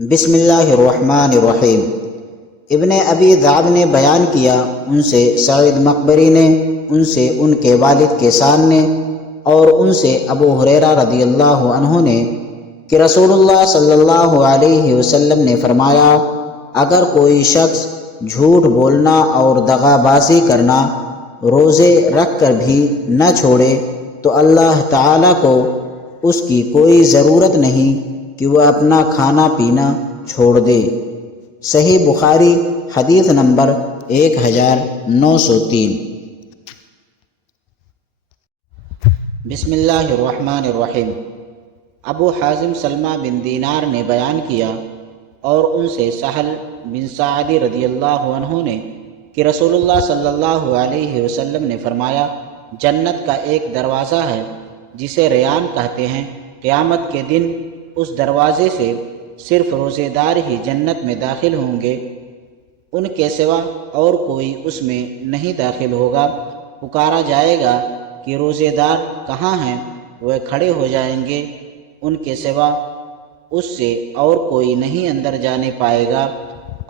بسم اللہ الرحمن الرحیم۔ ابن ابی ذئب نے بیان کیا، ان سے سعید مقبری نے، ان سے ان کے والد کیسان نے، اور ان سے ابو ہریرہ رضی اللہ عنہ نے کہ رسول اللہ صلی اللہ علیہ وسلم نے فرمایا، اگر کوئی شخص جھوٹ بولنا اور دغا بازی کرنا روزے رکھ کر بھی نہ چھوڑے تو اللہ تعالیٰ کو اس کی کوئی ضرورت نہیں کہ وہ اپنا کھانا پینا چھوڑ دے۔ صحیح بخاری حدیث نمبر 1903۔ بسم اللہ الرحمن الرحیم۔ ابو حازم سلمہ بن دینار نے بیان کیا، اور ان سے سہل بن سعد رضی اللہ عنہ نے کہ رسول اللہ صلی اللہ علیہ وسلم نے فرمایا، جنت کا ایک دروازہ ہے جسے ریان کہتے ہیں، قیامت کے دن اس دروازے سے صرف روزے دار ہی جنت میں داخل ہوں گے، ان کے سوا اور کوئی اس میں نہیں داخل ہوگا۔ پکارا جائے گا کہ روزے دار کہاں ہیں؟ وہ کھڑے ہو جائیں گے، ان کے سوا اس سے اور کوئی نہیں اندر جانے پائے گا۔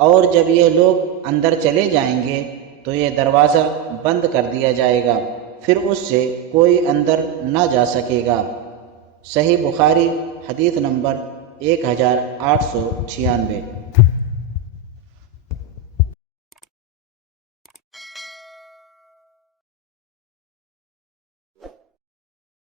اور جب یہ لوگ اندر چلے جائیں گے تو یہ دروازہ بند کر دیا جائے گا، پھر اس سے کوئی اندر نہ جا سکے گا۔ صحیح بخاری حدیث نمبر 1896۔